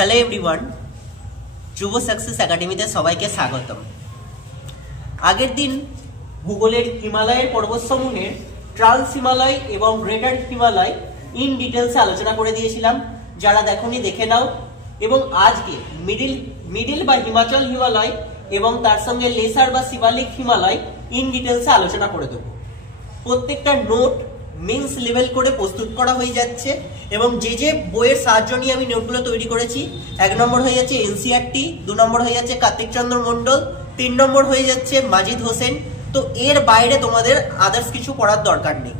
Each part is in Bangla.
হ্যালো এভরিওয়ান, যুব সাকসেস একাডেমিতে সবাইকে স্বাগতম। আগের দিন ভূগোলের হিমালয়ের পর্বতসমূহের ট্রান্স হিমালয় এবং গ্রেটার হিমালয় ইন ডিটেলসে আলোচনা করে দিয়েছিলাম। যারা দেখোনি দেখে নাও। এবং আজকে মিডিল বা হিমাচল হিমালয় এবং তার সঙ্গে লেসার বা শিবালিক হিমালয় ইন ডিটেলসে আলোচনা করে দেবো। প্রত্যেকটা নোট মেন্স লেভেল করে প্রস্তুত করা হয়ে যাচ্ছে এবং যে বইয়ের সাহায্য নিয়ে আমি নোটগুলো তৈরি করেছি, 1 নম্বর হয়ে যাচ্ছে এনসিইআরটি, 2 নম্বর হয়ে যাচ্ছে কার্তিক চন্দ্র মন্ডল, 3 নম্বর হয়ে যাচ্ছে মাজিদ হোসেন। তো এর বাইরে তোমাদের আদার্স কিছু পড়ার দরকার নেই,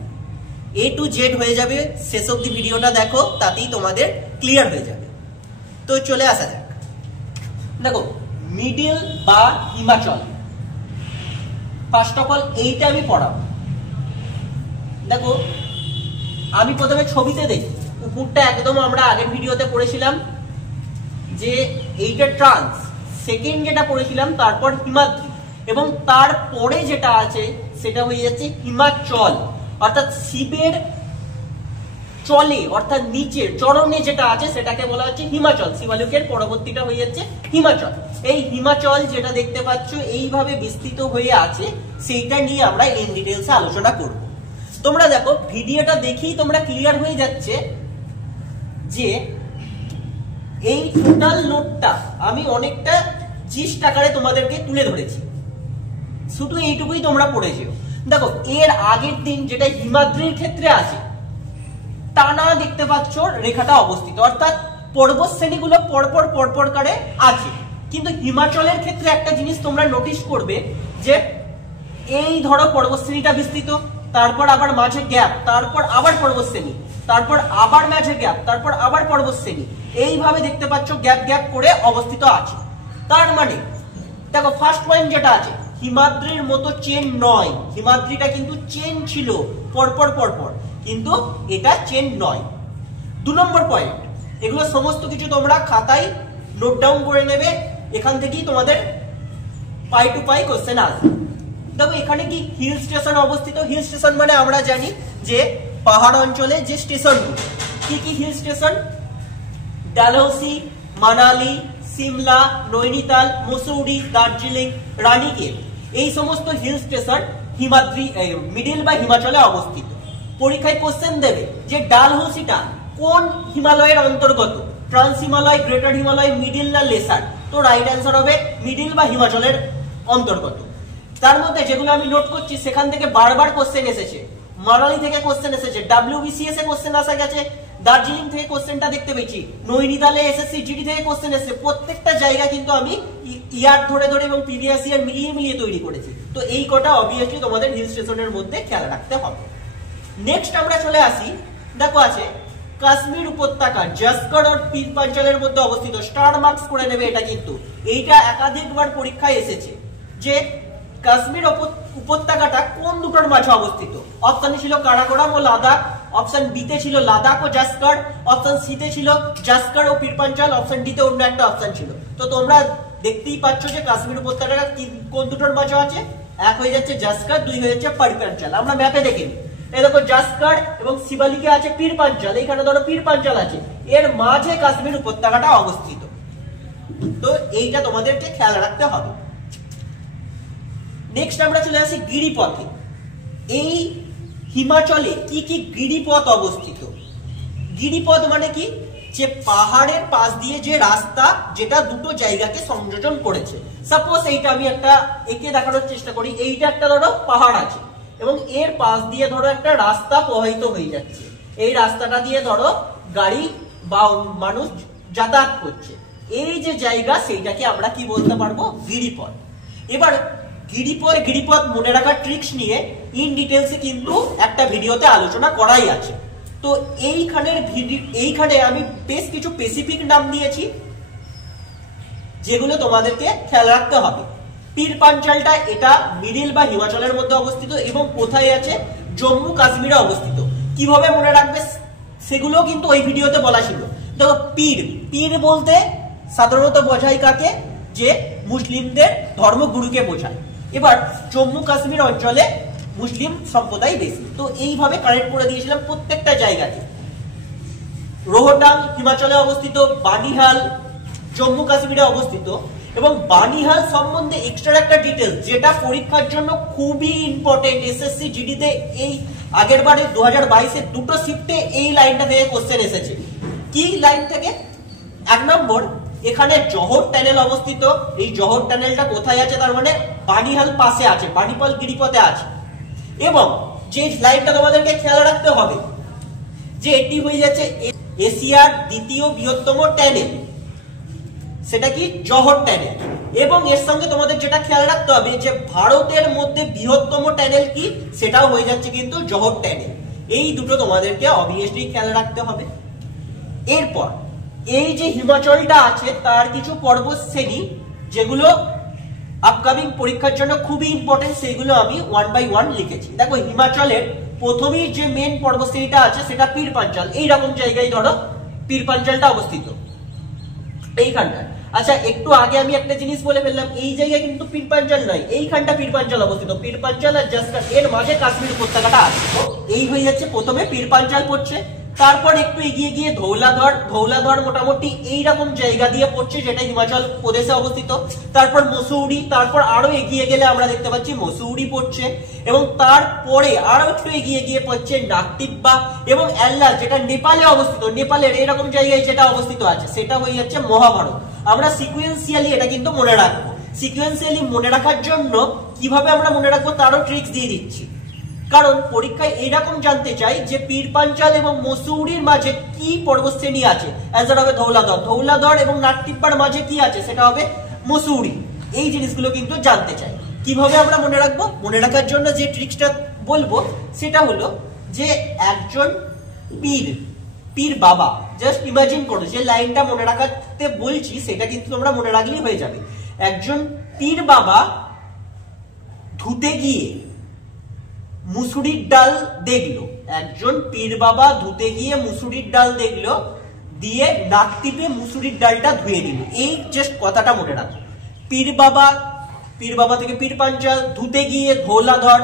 A to Z হয়ে যাবে। শেষ অবধি ভিডিওটা দেখো, তাতেই তোমাদের ক্লিয়ার হয়ে যাবে। তো চলে আসা যাক। দেখো, মিডিল বা হিমাচল, ফার্স্ট অফ অল এইটা আমি পড়াবো। দেখো, আমি প্রথমে ছবিতে দেখি, উপরটা একদম আমরা আগের ভিডিওতে পড়েছিলাম যে এইটা ট্রান্স, সেকেন্ড যেটা পড়েছিলাম তারপর হিমাদ্রি, এবং তারপরে যেটা আছে সেটা হয়ে যাচ্ছে হিমাচল। অর্থাৎ শিবের চলে অর্থাৎ নিচের চরণে যেটা আছে সেটাকে বলা হচ্ছে হিমাচল। শিবালিকের পরবর্তীটা হয়ে যাচ্ছে হিমাচল। এই হিমাচল যেটা দেখতে পাচ্ছ এইভাবে বিস্তৃত হয়ে আছে, সেইটা নিয়ে আমরা ইন ডিটেলসে আলোচনা করব। তোমরা দেখো, ভিডিওটা দেখেই তোমরা ক্লিয়ার হয়ে যাচ্ছে যে এই টোটাল নোটটা আমি অনেকটা জিস্ট আকারে তোমাদেরকে তুলে ধরেছি, শুধু এইটুকুই তোমরা পড়েছো। দেখো, এর আগের দিন যেটা হিমাদ্রির ক্ষেত্রে আছে, টানা দেখতে পাচ্ছ রেখাটা অবস্থিত, অর্থাৎ পর্বত শ্রেণীগুলো পরপর পরপর করে আছে। কিন্তু হিমাচলের ক্ষেত্রে একটা জিনিস তোমরা নোটিশ করবে যে এই ধরো পর্বত শ্রেণীটা বিস্তৃত, তারপর আবার মাঝে গ্যাপ, তারপর আবার পর্বত শ্রেণী, তারপর আবার মাঝে গ্যাপ, তারপর আবার পর্বত শ্রেণী, এইভাবে দেখতে পাচ্ছ গ্যাপ গ্যাপ করে অবস্থিত আছে। তার মানে দেখো, ফার্স্ট পয়েন্ট যেটা আছে, হিমাদ্রির মতো চেন নয়। হিমাদ্রিটা কিন্তু চেন ছিল পরপর পরপর, কিন্তু এটা চেন নয়। 2 নম্বর পয়েন্ট, এগুলো সমস্ত কিছু তোমরা খাতায় নোট ডাউন করে নেবে, এখান থেকেই তোমাদের পাই টু পাই কোশ্চেন আসবে। দেখো, এখানে কি হিল স্টেশন অবস্থিত। হিল স্টেশন মানে আমরা জানি যে পাহাড় অঞ্চলে যে স্টেশনগুলো, কি কি হিল স্টেশন? ডালহৌসি, মানালি, সিমলা, নৈনিতাল, মসৌরি, দার্জিলিং, রানীকেত, এই সমস্ত হিল স্টেশন হিমাদ্রি মিডিল বা হিমাচলে অবস্থিত। পরীক্ষায় কোশ্চেন দেবে যে ডালহৌসিটা কোন হিমালয়ের অন্তর্গত, trans Himalaya, greater Himalaya, middle না লেসার? তো রাইট অ্যান্সার হবে মিডিল বা হিমাচলের অন্তর্গত। তার মধ্যে যেগুলো আমি নোট করছি সেখান থেকে বারবার কোশ্চেন এসেছে। মানালি থেকে কোশ্চেন এসেছে, WBCS এ কোশ্চেন আসা গেছে, দার্জিলিং থেকে কোশ্চেনটা দেখতে পেয়েছি, নৈনিতালে এসএসসি জিডি থেকে কোশ্চেন এসেছে। প্রত্যেকটা জায়গা কিন্তু আমি ইয়ার ধরে ধরে এবং প্রিভিয়াস ইয়ার মিলিয়ে মিলিয়ে তৈরি করেছি। তো এই কটা অবভিয়াসলি তোমাদের হিল স্টেশনের মধ্যে খেয়াল রাখতে হবে। নেক্সট আমরা চলে আসি। দেখো, আছে কাশ্মীর উপত্যকা, জসগড় ও পীর পাঞ্চালের মধ্যে অবস্থিত। স্টার মার্কস করে নেবে এটা, কিন্তু এইটা একাধিকবার পরীক্ষায় এসেছে যে কাশ্মীর উপত্যকাটা কোন দুটোর মাঝে অবস্থিত। অপশন ছিল কারাকোরাম ও লাদাখ, অপশন বি তে ছিল লাদাখ ও জসগড়, অপশন সি তে ছিল জসগড় ও পীর পাঞ্চাল, অপশন ডি তে অন্য একটা অপশন ছিল। তো তোমরা দেখতেই পাচ্ছ যে কাশ্মীর উপত্যকাটা কোন দুটোর মাঝে আছে। এক হয়ে যাচ্ছে জসগড়, 2 হয়ে যাচ্ছে পীর পাঞ্চাল। আমরা ম্যাপে দেখে নিই। এই দেখো, জসগড় এবং শিবালিকে আছে পীর পাঞ্চাল, এইখানে ধরো পীর পাঞ্চাল আছে, এর মাঝে কাশ্মীর উপত্যকাটা অবস্থিত। তো এইটা তোমাদেরকে খেয়াল রাখতে হবে। নেক্সট আমরা চলে আসি গিরিপথে। এই হিমাচলে কি কি গিরিপথ অবস্থিত? গিরিপথ মানে কি? যে পাহাড়ের পাশ দিয়ে যে রাস্তা, যেটা দুটো জায়গাকে সংযোজন করেছে। সাপোজ এইটা আমি একটা এঁকে দেখানোর চেষ্টা করি। এইটা একটা ধরো পাহাড় আছে এবং এর পাশ দিয়ে ধরো একটা রাস্তা প্রবাহিত হয়ে যাচ্ছে। এই রাস্তাটা দিয়ে ধরো গাড়ি বা মানুষ যাতায়াত করছে। এই যে জায়গা, সেইটাকে আমরা কি বলতে পারবো? গিরিপথ। এবার গিরিপথ মনে রাখার ট্রিক্স নিয়ে ইন ডিটেলসে কিন্তু একটা ভিডিওতে আলোচনা করাই আছে। তো এইখানে আমি বেশ কিছু স্পেসিফিক নাম দিয়েছি যেগুলো তোমাদেরকে খেয়াল রাখতে হবে। পীর পাঞ্চালটা এটা মিডিল বা হিমাচলের মধ্যে অবস্থিত এবং কোথায় আছে? জম্মু কাশ্মীরে অবস্থিত। কিভাবে মনে রাখবে সেগুলো কিন্তু ওই ভিডিওতে বলা ছিল। দেখো, পীর বলতে সাধারণত বোঝায় কাকে? যে মুসলিমদের ধর্মগুরুকে বোঝায়। এবার জম্মু কাশ্মীর অঞ্চলে মুসলিম সম্প্রদায় বেশি, তো এইভাবে কানেক্ট করে দিয়েছিলাম প্রত্যেকটা জায়গাতে। রোহটাং হিমাচলে অবস্থিত, বানিহাল জম্মু কাশ্মীরে অবস্থিত। এবং বানিহাল সম্বন্ধে এক্সট্রা একটা ডিটেলস যেটা পরীক্ষার জন্য খুবই ইম্পর্টেন্ট, এসএসসি জিডিতে এই আগের বারে 2022-এর দুটো শিফটে এই লাইনটা থেকে কোশ্চেন এসেছে। কি লাইন থেকে? 1 নম্বর, এখানে জহর টানেল অবস্থিত। এই জহর টানেলটা কোথায় আছে? তার মানে বানিহাল পাশে আছে, বানিপাল গিরিপথে আছে। এবং যে লাইনটা তোমাদেরকে খেয়াল রাখতে হবে যে এটি হয়ে যাচ্ছে এশিয়ার দ্বিতীয় বৃহত্তম টানেল, সেটা কি? জহর টানেল। এবং এর সঙ্গে তোমাদের যেটা খেয়াল রাখতে হবে যে ভারতের মধ্যে বৃহত্তম টানেল কি? সেটাও হয়ে যাচ্ছে কিন্তু জহর টানেল। এই দুটো তোমাদেরকে অবভিয়াসলি খেয়াল রাখতে হবে। এরপর এই যে হিমাচলটা আছে তার কিছু পর্বত শ্রেণী যেগুলো আপকামিং পরীক্ষার জন্য খুবই ইম্পর্টেন্ট, সেগুলো আমি 1 বাই 1 লিখেছি। দেখো হিমাচলের প্রথমেই যে মেন পর্বত শ্রেণীটা আছে সেটা পীর পাঞ্চাল। এইরকম জায়গায় ধরো পীর পাঞ্চালটা অবস্থিত এইখানটা। আচ্ছা, একটু আগে আমি একটা জিনিস বলে ফেললাম, এই জায়গায় কিন্তু পীর পাঞ্চাল নয়, এইখানটা পীর পাঞ্চাল অবস্থিত। পীর পাঞ্চাল আর জাসকার এর মাঝে কাশ্মীর উপত্যকাটা আছে। তো এই হয়ে যাচ্ছে প্রথমে পীর পাঞ্চাল পড়ছে, তারপর একটু এগিয়ে গিয়ে ধৌলাধর মোটামুটি এইরকম জায়গা দিয়ে পড়ছে যেটা হিমাচল প্রদেশে অবস্থিত। তারপর মসুরি, তারপর আরো এগিয়ে গেলে আমরা দেখতে পাচ্ছি মসুরি পড়ছে, এবং তারপরে আরো একটু এগিয়ে গিয়ে পড়ছে নাকটিব্বা এবং এল্লাস যেটা নেপালে অবস্থিত। নেপালের এরকম জায়গায় যেটা অবস্থিত আছে সেটা হয়ে যাচ্ছে মহাভারত। আমরা সিকুয়েন্সিয়ালি এটা কিন্তু মনে রাখবো। সিকুয়েন্সিয়ালি মনে রাখার জন্য কিভাবে আমরা মনে রাখবো তারও ট্রিক্স দিয়ে দিচ্ছি, কারণ পরীক্ষায় এরকম জানতে চাই যে পীর পাঞ্চাল এবং মসুরির মাঝে কি পর্বত শ্রেণী আছে। অ্যান্সার হবে ধৌলাধর এবং নাকটিব্বার মাঝে কি আছে সেটা হবে মসুরি। এই জিনিসগুলো কিন্তু জানতে চাই। কিভাবে আমরা মনে রাখবো? মনে রাখার জন্য যে ট্রিক্সটা বলবো সেটা হলো যে একজন পীর বাবা, জাস্ট ইমাজিন করো যে লাইনটা মনে রাখাতে বলছি সেটা কিন্তু তোমরা মনে রাখলেই হয়ে যাবে। একজন পীর বাবা ধুতে গিয়ে মুসুরির ডাল দেখলো, একজন পীর বাবা ধুতে গিয়ে মুসুরির ডাল দেখলো, দিয়ে নাক টিপে মুসুরির ডালটা ধুয়ে নিল। এই জাস্ট কথাটা মনে রাখো। পীর বাবা থেকে পীর পাঞ্চাল, ধুতে গিয়ে ধৌলাধর,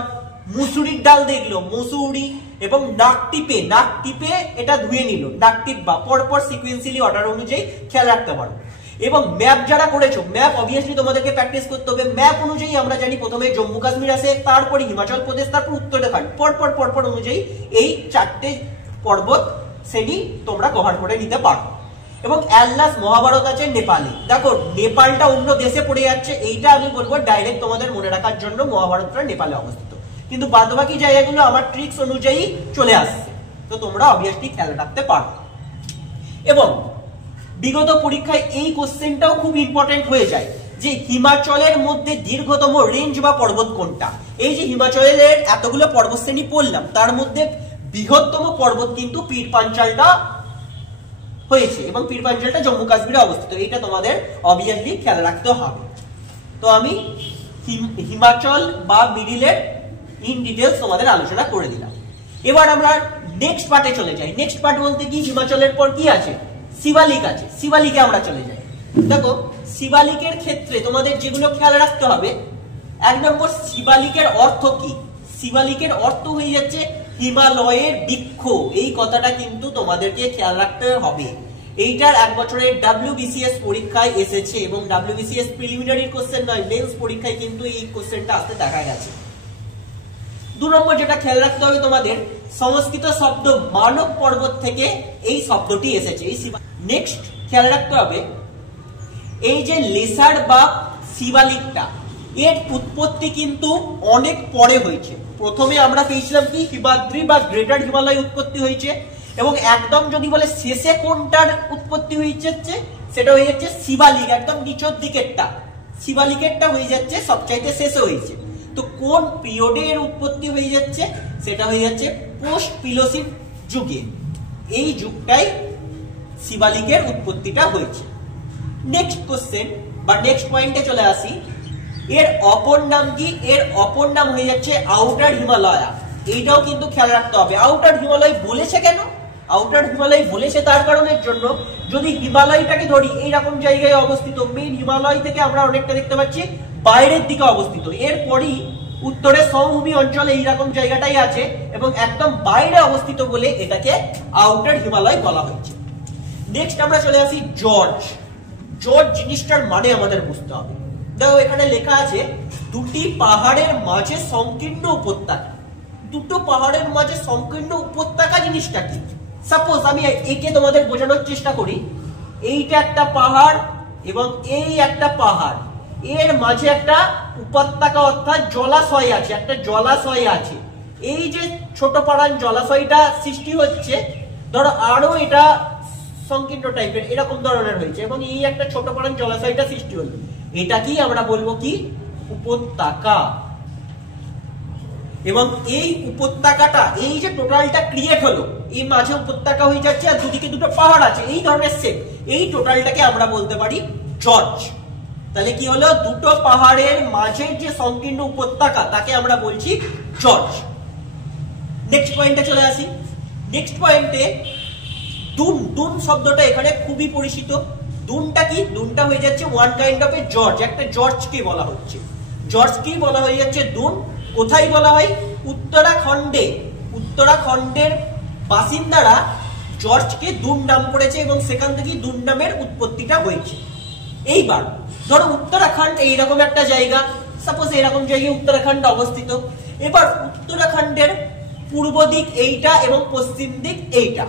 মুসুরির ডাল দেখলো মসুরি, এবং নাক টিপে এটা ধুয়ে নিল নাকটিব্বা। পরপর সিকুয়েন্সিয়ালি অর্ডার অনুযায়ী খেয়াল রাখতে পারো। এবং ম্যাপ যারা করেছো, ম্যাপ অবভিয়াসলি তোমাদেরকে প্র্যাকটিস করতে হবে। ম্যাপ অনুযায়ী আমরা জানি প্রথমে জম্মু কাশ্মীর আসে, তারপরে হিমাচল প্রদেশ, তারপর উত্তরাখণ্ড। পরপর অনুযায়ী এই 4টে পর্বত শ্রেণী তোমরা কভার করে নিতে পারো। এবং অ্যাটলাস মহাভারত আছে নেপালে। দেখো নেপালটা অন্য দেশে পড়ে যাচ্ছে, এইটা আমি বলবো ডাইরেক্ট তোমাদের মনে রাখার জন্য মহাভারতটা নেপালে অবস্থিত, কিন্তু বাদবাকি জায়গাগুলো আমার ট্রিক্স অনুযায়ী চলে আসছে, তো তোমরা অবভিয়াসলি খেয়াল রাখতে পারো। এবং বিগত পরীক্ষায় এই কোশ্চেনটাও খুব ইম্পর্টেন্ট হয়ে যায় যে হিমাচলের মধ্যে দীর্ঘতম রেঞ্জ বা পর্বত কোনটা। এই যে হিমাচলের এতগুলো পর্বত শ্রেণী পড়লাম, তার মধ্যে বৃহত্তম পর্বত কিন্তু পীর পাঞ্চালটা হয়েছে, এবং পীর পাঞ্চালটা জম্মু কাশ্মীরে অবস্থিত। এটা তোমাদের অবভিয়াসলি খেয়াল রাখতে হবে। তো আমি হিমাচল বা মিডিলের ইন ডিটেলস তোমাদের আলোচনা করে দিলাম। এবার আমরা নেক্সট পার্টে চলে যাই। নেক্সট পার্ট বলতে কি, হিমাচলের পর কি আছে? শিবালিক আছে। শিবালিকে আমরা চলে যাই। দেখো শিবালিকের ক্ষেত্রে তোমাদের যেগুলো খেয়াল রাখতে হবে, 1 নম্বর শিবালিকের অর্থ কি? শিবালিকের অর্থ হয়ে যাচ্ছে হিমালয়ের বৃক্ষ। এই কথাটা কিন্তু তোমাদেরকে খেয়াল রাখতে হবে। এইটার 1 বছরের WBCS পরীক্ষায় এসেছে, এবং WBCS প্রিলিমিনারি কোশ্চেন নয়, মেন্স পরীক্ষায় কিন্তু এই কোশ্চেনটা আসতে দেখা গেছে। 2 নম্বর যেটা খেয়াল রাখতে হবে তোমাদের, সংস্কৃত শব্দ মানব পর্বত থেকে এই শব্দটি এসেছে। নেক্সট খেয়াল রাখতে হবে এই যে লেসার বা শিবালিকটা, এর উৎপত্তি কিন্তু অনেক পরে হয়েছে। প্রথমে আমরা পেয়েছিলাম কি হিমাদ্রি বা গ্রেটার হিমালয় উৎপত্তি হয়েছে, এবং একদম যদি বলে শেষে কোনটার উৎপত্তি হয়েছে সেটা হয়ে যাচ্ছে শিবালিক, একদম নিচের দিকেরটা। শিবালিকেরটা হয়ে যাচ্ছে সবচাইতে শেষে হয়েছে। তো কোন পিরিয়ডে এর উৎপত্তি হয়ে যাচ্ছে? সেটা হয়ে যাচ্ছে পোস্ট প্লিস্টোসিন যুগে। এই যুগটাই শিবালিকের উৎপত্তিটা হয়েছে। নেক্সট কোশ্চেন বা নেক্সট পয়েন্টে চলে আসি। এর অপর নাম কি? এর অপর নাম হয়ে যাচ্ছে আউটার হিমালয়া। এইটাও কিন্তু খেয়াল রাখতে হবে। আউটার হিমালয় বলেছে কেন? আউটার হিমালয় বলেছে তার কারণের জন্য, যদি হিমালয়টাকে ধরি এইরকম জায়গায় অবস্থিত, মেন হিমালয় থেকে আমরা অনেকটা দেখতে পাচ্ছি বাইরের দিকে অবস্থিত। এরপরই উত্তরে সমভূমি অঞ্চল এইরকম জায়গাটাই আছে, এবং একদম বাইরে অবস্থিত বলে এটাকে আউটার হিমালয় বলা হয়েছে। নেক্সট আমরা চলে আসি জর্জ। জর্জ জিনিসটার মানে আমাদের বুঝতে হবে। দেখো এখানে লেখা আছে দুটি পাহাড়ের মাঝে সংকীর্ণ উপত্যকা। দুটো পাহাড়ের মাঝে সংকীর্ণ উপত্যকা জিনিসটা কি? সাপোজ আমি একে তোমাদের বোঝানোর চেষ্টা করি, এইটা একটা পাহাড় এবং এই একটা পাহাড়, এর মাঝে একটা উপত্যকা অর্থাৎ জলাশয় আছে, একটা জলাশয় আছে। এই যে ছোট পাড়ার জলাশয়টা সৃষ্টি হচ্ছে, ধরো আরো এটা সংকীর্ণ টাইপের এরকম ধরনের হয়েছে এবং এই একটা ছোট পাড়ার জলাশয়টা সৃষ্টি হলো, এটা কি আমরা বলবো কি? উপত্যকা। এবং এই উপত্যকাটা, এই যে টোটালটা ক্রিয়েট হলো, এই মাঝে উপত্যকা হয়ে যাচ্ছে আর দুদিকে দুটো পাহাড় আছে, এই ধরনের শেপ, এই টোটালটাকে আমরা বলতে পারি জর্জ। তাহলে কি হলো? দুটো পাহাড়ের মাঝের যে সংকীর্ণ উপত্যকা তাকে আমরা বলছি জর্জ। নেক্সট পয়েন্টে চলে আসি। নেক্সট পয়েন্টে দুন। দুন শব্দটা এখানে খুবই পরিচিত। দুনটা কি? দুনটা হয়ে যাচ্ছে one kind of A George, একটা জর্জকে বলা হচ্ছে। জর্জকে বলা হয়ে যাচ্ছে দুন। কোথায় বলা হয়? উত্তরাখণ্ডে। উত্তরাখণ্ডের বাসিন্দারা জর্জকে দুন নাম করেছে এবং সেখান থেকে দুন নামের উৎপত্তিটা হয়েছে। এইবার ধরো উত্তরাখণ্ড এইরকম একটা জায়গা, সাপোজ এরকম জায়গায় উত্তরাখণ্ড অবস্থিত। এবার উত্তরাখণ্ডের পূর্ব দিক এইটা এবং পশ্চিম দিক এইটা।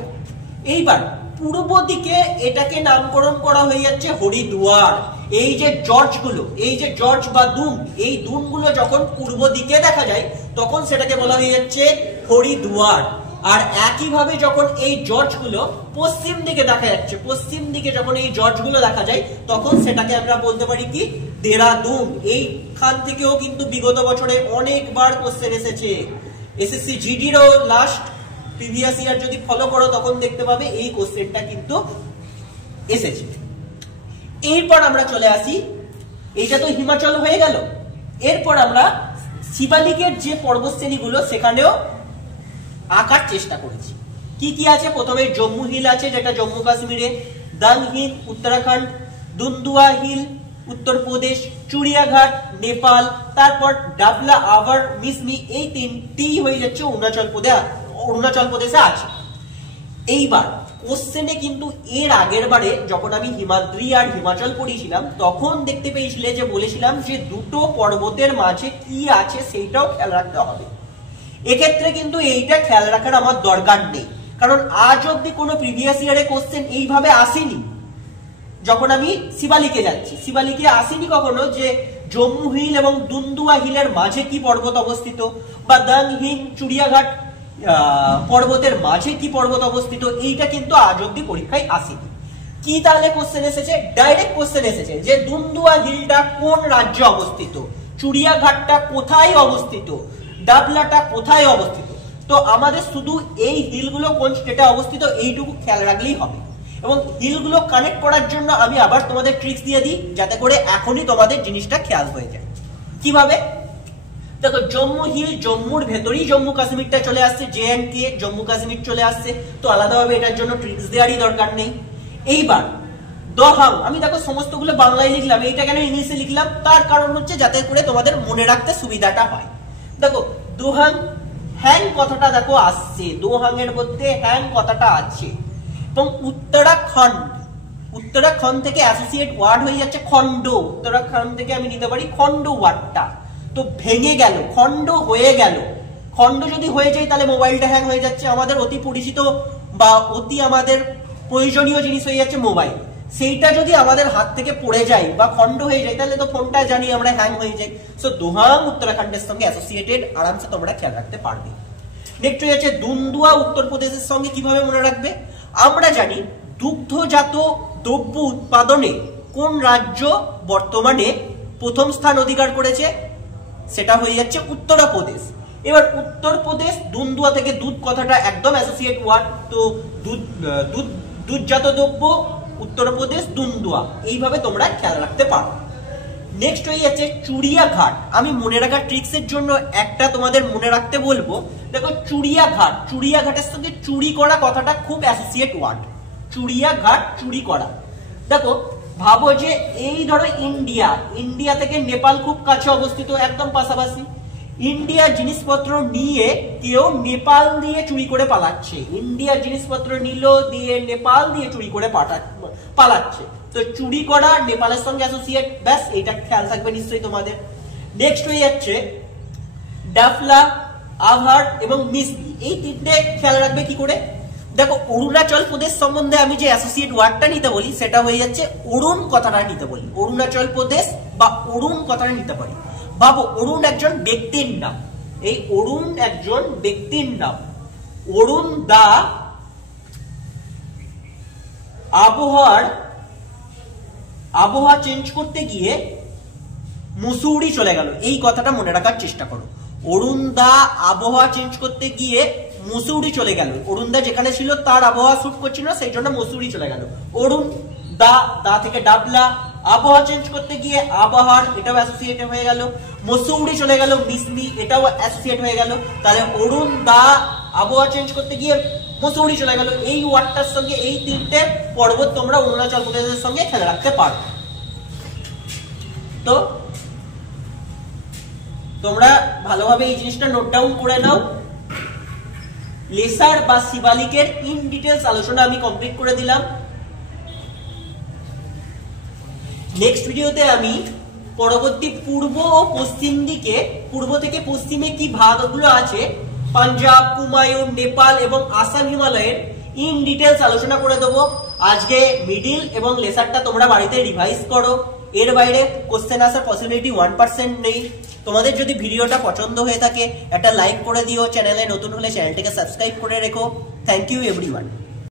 এইবার পূর্ব দিকে এটাকে নামকরণ করা হয়ে যাচ্ছে হরিদ্বার। এই যে জর্জগুলো, এই যে জর্জ বা দুন, এই দুনগুলো যখন পূর্ব দিকে দেখা যায় তখন সেটাকে বলা হয়ে যাচ্ছে হরিদ্বার। আর একইভাবে যখন এই জর্জগুলো পশ্চিম দিকে দেখা যাচ্ছে, পশ্চিম দিকে যখন এই জর্জগুলো দেখা যায় তখন সেটাকে আমরা বলতে পারি কি? দেরাদুন। এইখান থেকেও কিন্তু বিগত বছরে অনেকবার কোশ্চেন এসেছে। এসএসসি জিডিরও লাস্ট প্রিভিয়াস ইয়ার যদি ফলো করো তখন দেখতে পাবে এই কোশ্চেনটা কিন্তু এসেছে। এরপর আমরা চলে আসি, এইটা তো হিমাচল হয়ে গেল। এরপর আমরা শিবালিকের যে পর্বতশ্রেণীগুলো সেখানেও আঁকার চেষ্টা করেছি। কি কি আছে? প্রথমে জম্মু হিল আছে, যেটা জম্মু কাশ্মীরে, দাং হিল উত্তরাখণ্ড, দুন্দুয়া হিল উত্তরপ্রদেশ, চুড়িয়াঘাট নেপাল, তারপর ডাবলা আভার মিসমি, এই তিনটি হয়ে যাচ্ছে অরুণাচল প্রদেশে আছে। এইবার কোশ্চেনে কিন্তু এর আগের বারে যখন আমি হিমাদ্রি আর হিমাচল পড়িয়েছিলাম তখন দেখতে পেয়েছিলে যে বলেছিলাম যে দুটো পর্বতের মাঝে কি আছে সেইটাও খেয়াল রাখতে হবে। এক্ষেত্রে কিন্তু এইটা খেয়াল রাখার আমার দরকার নেই, কারণ আজ অব্দি কোনো প্রিভিয়াস ইয়ারে কোশ্চেন এইভাবে আসেনি। যখন আমি শিবালিকে যাচ্ছি, শিবালিকে আসেনি কখনো যে জম্মু হিল এবং দুন্দুয়া হিলের মাঝে কি পর্বত অবস্থিত, বা দাং হিল চুড়িয়াঘাট পর্বতের মাঝে কি পর্বত অবস্থিত, এইটা কিন্তু আজ অব্দি পরীক্ষায় আসেনি। কি তাহলে কোশ্চেন এসেছে? ডাইরেক্ট কোশ্চেন এসেছে যে দুন্দুয়া হিলটা কোন রাজ্যে অবস্থিত, চুড়িয়াঘাটটা কোথায় অবস্থিত, ডাবলাটা কোথায় অবস্থিত। তো আমাদের শুধু এই হিলগুলো কোন স্টেটে অবস্থিত এইটুকু খেয়াল রাখলেই হবে। এবং হিলগুলো কানেক্ট করার জন্য আমি আবার তোমাদের ট্রিক্স দিয়ে দিই যাতে করে এখনই তোমাদের জিনিসটা খেয়াল হয়ে যায়। কিভাবে? দেখো জম্মু হিল, জম্মুর ভেতরেই জম্মু কাশ্মীরটা চলে আসছে, জে&কে জম্মু কাশ্মীর চলে আসছে, তো আলাদাভাবে এটার জন্য ট্রিক্স দেওয়ারই দরকার নেই। এইবার দহাং, আমি দেখো সমস্তগুলো বাংলায় লিখলাম, এইটা কেন ইংলিশে লিখলাম? তার কারণ হচ্ছে যাতে করে তোমাদের মনে রাখতে সুবিধাটা হয়। দেখো দোহাং, হ্যাং কথাটা দেখো আসছে, দোহাং এর মধ্যে হ্যাং কথাটা আছে। এবং উত্তরাখণ্ড, উত্তরাখণ্ড থেকে অ্যাসোসিয়েট ওয়ার্ড হয়ে যাচ্ছে খণ্ড, উত্তরাখণ্ড থেকে আমি নিতে পারি খণ্ড ওয়ার্ডটা। তো ভেঙে গেল, খণ্ড হয়ে গেল। খণ্ড যদি হয়ে যায় তাহলে মোবাইলটা হ্যাং হয়ে যাচ্ছে। আমাদের অতি পরিচিত বা অতি আমাদের প্রয়োজনীয় জিনিস হয়ে যাচ্ছে মোবাইল, সেইটা যদি আমাদের হাত থেকে পড়ে যায় বা খণ্ড হয়ে যায় তাহলে তো ফোনটা জানি আমরা হ্যাং হয়ে যায়। সো দোহাং উত্তরাখণ্ডের সঙ্গে অ্যাসোসিয়েটেড, আরামসে তোমরা খেয়াল রাখতে পারবে। নেক্সট হয়ে যাচ্ছে দুন্দুয়া উত্তরপ্রদেশের সঙ্গে কিভাবে মনে রাখবে? আমরা জানি দুগ্ধজাত দ্রব্য উৎপাদনে কোন রাজ্য বর্তমানে প্রথম স্থান অধিকার করেছে, সেটা হয়ে যাচ্ছে উত্তরপ্রদেশ। এবার উত্তরপ্রদেশ, দুন্দুয়া থেকে দুধ কথাটা একদম অ্যাসোসিয়েট ওয়ার্ড, তো দুধজাত দ্রব্য উত্তরপ্রদেশ, দুন্দুয়া, এইভাবে তোমরা খেয়াল রাখতে পারো। নেক্সট হয়ে যাচ্ছে চুড়িয়াঘাট। আমি মনে রাখার ট্রিক্সের জন্য একটা তোমাদের মনে রাখতে বলবো। দেখো চুড়িয়াঘাট, চুড়িয়াঘাটের সঙ্গে চুরি করা কথাটা খুব অ্যাসোসিয়েট ওয়ার্ড। চুড়িয়াঘাট, চুরি করা। দেখো ভাবো যে এই ধরো ইন্ডিয়া, ইন্ডিয়া থেকে নেপাল খুব কাছে অবস্থিত, একদম পাশাপাশি। ইন্ডিয়ার জিনিসপত্র নিয়ে কেউ নেপাল দিয়ে চুরি করে পালাচ্ছে, ইন্ডিয়ার জিনিসপত্র নিল দিয়ে নেপাল দিয়ে চুরি করে পালাচ্ছে। তো চুরি করা নেপালের সঙ্গে অ্যাসোসিয়েট, ব্যাস এটা খেয়াল থাকবে নিশ্চয়ই তোমাদের। নেক্সট হয়ে যাচ্ছে ডাফলা, আভার এবং মিসলি, এই তিনটে খেয়াল রাখবে কি করে। দেখো অরুণাচল প্রদেশ সম্বন্ধে আমি যে অ্যাসোসিয়েট ওয়ার্ডটা নিতে বলি সেটা হয়ে যাচ্ছে অরুণ কথাটা নিতে বলি, অরুণাচল প্রদেশ বা অরুণ কথাটা নিতে পারি। ভাবো অরুণ একজন ব্যক্তির নাম, এই অরুণ একজন ব্যক্তির নাম। অরুণ দা আবহাওয়া চেঞ্জ করতে গিয়ে মুসৌরি চলে গেল, এই কথাটা মনে রাখার চেষ্টা করো। অরুণ দা আবহাওয়া চেঞ্জ করতে গিয়ে মুসৌরি চলে গেল, অরুণ দা যেখানে ছিল তার আবহাওয়া শুট করছিল সেই জন্য মুসৌরি চলে গেল। অরুণ দা থেকে ডাবলা, আবহাওয়া চেঞ্জ করতে গিয়ে আবহাওয়ার, এটাও অ্যাসোসিয়েট হয়ে গেল। মুসৌরি চলে গেল মিসলি, এটাও অ্যাসোসিয়েট হয়ে গেল। তাহলে অরুণ দা আবহাওয়া চেঞ্জ করতে গিয়ে মুসৌরি চলে গেল, এই ওয়ার্ডটার সঙ্গে এই তিনটে পর্বত তোমরা অরুণাচল প্রদেশের সঙ্গে খেলে রাখতে পারো। তো তোমরা ভালোভাবে এই জিনিসটা নোট ডাউন করে নাও। লেসার বা শিবালিকের ইন ডিটেলস আলোচনা আমি কমপ্লিট করে দিলাম। নেক্সট ভিডিওতে আমি পরবর্তী পূর্ব ও পশ্চিম দিকে, পূর্ব থেকে পশ্চিমে কি ভাগগুলো আছে, পাঞ্জাব, কুমায়ুন, নেপাল এবং আসাম হিমালয়ের ইন ডিটেলস আলোচনা করে দেবো। আজকে মিডিল এবং লেসারটা তোমরা বাড়িতে রিভাইজ করো, এর বাইরে কোশ্চেন আসার পসিবিলিটি 1% নেই। তোমাদের যদি ভিডিওটা পছন্দ হয়ে থাকে একটা লাইক করে দিও, চ্যানেলে নতুন হলে চ্যানেলটাকে সাবস্ক্রাইব করে রেখো। Thank you everyone.